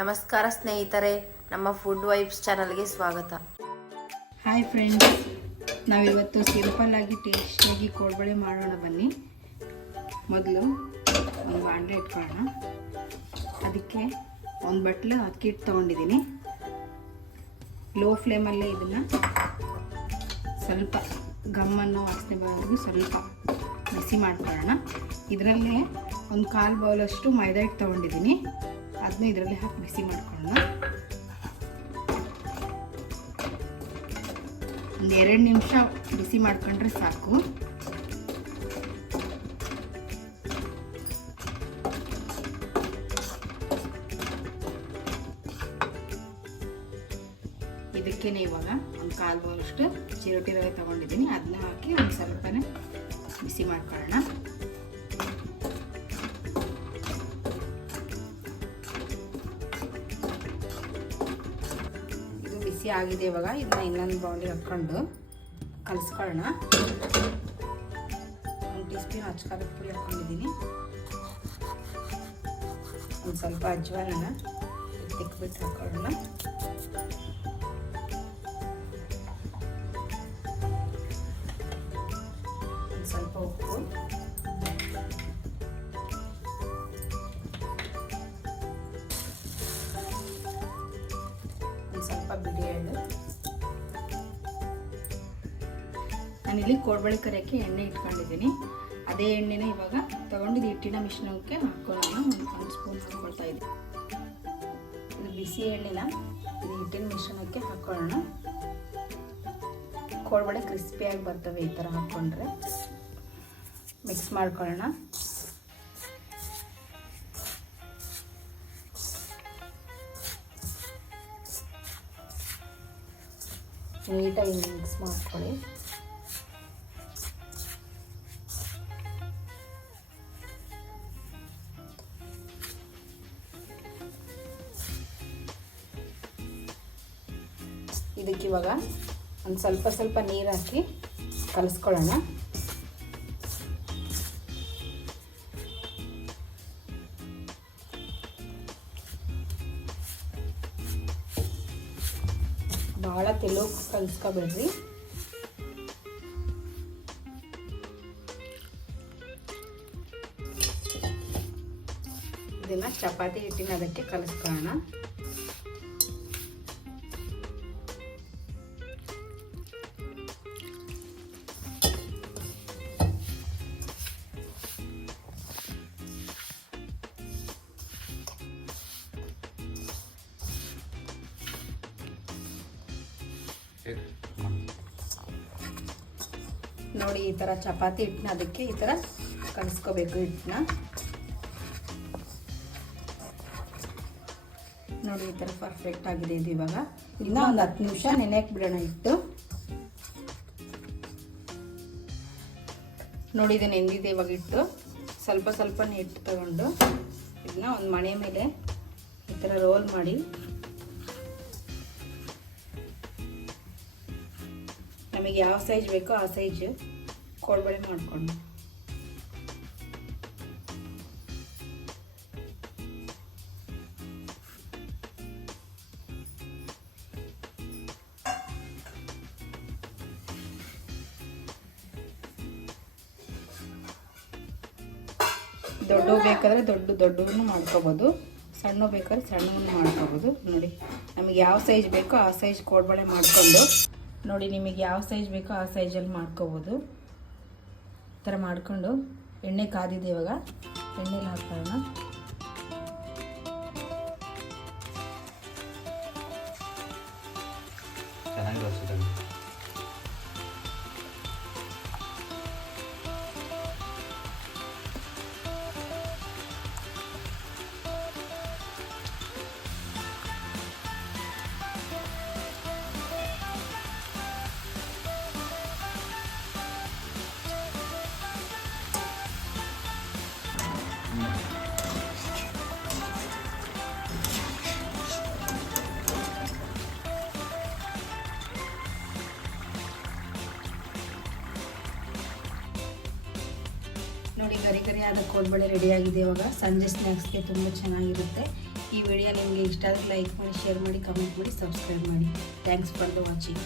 ನಮಸ್ಕಾರ ಸ್ನೇಹಿತರೆ, ನಮ್ಮ ಫುಡ್ ವೈಬ್ಸ್ ಚಾನಲ್ಗೆ ಸ್ವಾಗತ. ಹಾಯ್ ಫ್ರೆಂಡ್ಸ್, ನಾವಿವತ್ತು ಸಿಂಪಲ್ಲಾಗಿ ಟೇಸ್ಟಿಯಾಗಿ ಕೋಡ್ಬಳೆ ಮಾಡೋಣ ಬನ್ನಿ. ಮೊದಲು ಒಂದು ಬಾಂಡ್ಲೆ ಇಟ್ಕೊಳ್ಳೋಣ. ಅದಕ್ಕೆ ಒಂದು ಬಟ್ಲು ಅಕ್ಕಿ ಹಿಟ್ಟು ತೊಗೊಂಡಿದ್ದೀನಿ. ಲೋ ಫ್ಲೇಮಲ್ಲೇ ಇದನ್ನು ಸ್ವಲ್ಪ ಗಮ್ಮನ್ನು ವಾಸನೆ ಬರೋದು ಸ್ವಲ್ಪ ಬಿಸಿ ಮಾಡ್ಕೊಳ್ಳೋಣ. ಇದರಲ್ಲೇ ಒಂದು 1/4 ಬೌಲಷ್ಟು ಮೈದಾ ಹಿಟ್ಟು ತೊಗೊಂಡಿದ್ದೀನಿ. ಅದನ್ನ ಇದರಲ್ಲಿ ಹಾಕಿ ಬಿಸಿ ಮಾಡ್ಕೊಳ್ಳೋಣ. ಒಂದು 2 ನಿಮಿಷ ಬಿಸಿ ಮಾಡ್ಕೊಂಡ್ರೆ ಸಾಕು. ಇದಕ್ಕೇನೆ ಇವಾಗ ಒಂದು 1/4 ಬೌಲಷ್ಟು ಚಿರೋಟಿ ರವೆ ತೊಗೊಂಡಿದ್ದೀನಿ. ಅದನ್ನ ಹಾಕಿ ಒಂದು ಸ್ವಲ್ಪನೇ ಬಿಸಿ ಮಾಡ್ಕೊಳ್ಳೋಣ. ಬಿಸಿ ಆಗಿದೆ. ಇವಾಗ ಇದನ್ನ ಇನ್ನೊಂದು ಬೌಲಿಗೆ ಹಾಕ್ಕೊಂಡು ಕಲಿಸ್ಕೊಳ್ಳೋಣ. 1 ಟೀ ಸ್ಪೂನ್ ಅಚ್ಚಕಾರದ ಪುಡಿ ಹಾಕ್ಕೊಂಡಿದ್ದೀನಿ. ಒಂದು ಸ್ವಲ್ಪ ಅಜ್ವಾನನ ತಿಕ್ಬಿಟ್ಟು ಹಾಕೊಳ್ಳೋಣ. ಒಂದು ಸ್ವಲ್ಪ ಉಪ್ಪು, ಸ್ವಲ್ಪ ಬಿಡಿ ಎಳ್ಳು. ನಾನಿಲ್ಲಿ ಕೋಡ್ಬಳೆ ಕರಿಯೋಕ್ಕೆ ಎಣ್ಣೆ ಇಟ್ಕೊಂಡಿದ್ದೀನಿ. ಅದೇ ಎಣ್ಣೆನ ಇವಾಗ ತಗೊಂಡಿದ್ದು ಹಿಟ್ಟಿನ ಮಿಶ್ರಣಕ್ಕೆ ಹಾಕೊಳ್ಳೋಣ. ಒಂದು ಸ್ಪೂನ್ ಹಾಕ್ಕೊಳ್ತಾ ಇದ್ದೀನಿ. ಇದು ಬಿಸಿ ಎಣ್ಣೆನ ಇದು ಹಿಟ್ಟಿನ ಮಿಶ್ರಣಕ್ಕೆ ಹಾಕೊಳ್ಳೋಣ. ಕೋಡ್ಬಳೆ ಕ್ರಿಸ್ಪಿಯಾಗಿ ಬರ್ತವೆ ಈ ಥರ ಹಾಕ್ಕೊಂಡ್ರೆ. ಮಿಕ್ಸ್ ಮಾಡ್ಕೊಳ್ಳೋಣ. ನೀಟಾಗಿ ಮಿಕ್ಸ್ ಮಾಡ್ಕೊಳ್ಳಿ. ಇದಕ್ಕಿವಾಗ ಒಂದು ಸ್ವಲ್ಪ ನೀರು ಹಾಕಿ ಕಲಿಸ್ಕೊಳ್ಳೋಣ. ಭಾಳ ತೆಳು ಕಲಿಸ್ಕೋಬೇಡ್ರಿ. ಇದನ್ನ ಚಪಾತಿ ಹಿಟ್ಟಿನ ಅದಕ್ಕೆ ಕಲಿಸ್ಕೊಳ್ಳೋಣ. ನೋಡಿ, ಈ ಥರ ಚಪಾತಿ ಹಿಟ್ಟನ್ನ ಅದಕ್ಕೆ ಈ ಥರ ಕಲಿಸ್ಕೋಬೇಕು. ಹಿಟ್ಟನ್ನ ನೋಡಿ, ಈ ಥರ ಪರ್ಫೆಕ್ಟ್ ಆಗಿದೆ ಇದು. ಇವಾಗ ಇನ್ನು ಒಂದು 10 ನಿಮಿಷ ನೆನೆಯಕ್ಕೆ ಬಿಡೋಣ ಹಿಟ್ಟು. ನೋಡಿ, ಇದು ನೆಂದಿದೆ ಇವಾಗ ಹಿಟ್ಟು. ಸ್ವಲ್ಪ ಹಿಟ್ಟು ತಗೊಂಡು ಇದನ್ನ ಒಂದು ಮಣೆ ಮೇಲೆ ಈ ಥರ ರೋಲ್ ಮಾಡಿ ನಮಗೆ ಯಾವ ಸೈಜ್ ಬೇಕೋ ಆ ಸೈಜ್ ಕೋಡ್ಬಳೆ ಮಾಡಿಕೊಂಡು ದೊಡ್ಡವು ಬೇಕಾದರೆ ದೊಡ್ಡವನ್ನು ಮಾಡ್ಕೋಬೋದು, ಸಣ್ಣ ಬೇಕಾದ್ರೆ ಸಣ್ಣವನ್ನು ಮಾಡ್ಕೋಬೋದು. ನೋಡಿ, ನಮಗೆ ಯಾವ ಸೈಜ್ ಬೇಕೋ ಆ ಸೈಜ್ ಕೋಡ್ಬಳೆ ಮಾಡಿಕೊಂಡು ನೋಡಿ, ನಿಮಗೆ ಯಾವ ಸೈಜ್ ಬೇಕೋ ಆ ಸೈಜಲ್ಲಿ ಮಾಡ್ಕೋಬೋದು. ಈ ಥರ ಮಾಡಿಕೊಂಡು ಎಣ್ಣೆ ಕಾದಿದೆ. ಇವಾಗ ಎಣ್ಣೆಲಿ ಹಾಕೋಣ. ನೋಡಿ, ಗರಿ ಗರಿಯಾದ ಕೋಡ್ಬಳೆ ರೆಡಿಯಾಗಿದೆ. ಇವಾಗ ಸಂಜೆ ಸ್ನ್ಯಾಕ್ಸ್ಗೆ ತುಂಬ ಚೆನ್ನಾಗಿರುತ್ತೆ. ಈ ವಿಡಿಯೋ ನಿಮಗೆ ಇಷ್ಟ ಆದರೆ ಲೈಕ್ ಮಾಡಿ, ಶೇರ್ ಮಾಡಿ, ಕಮೆಂಟ್ ಮಾಡಿ, ಸಬ್ಸ್ಕ್ರೈಬ್ ಮಾಡಿ. Thanks for the watching.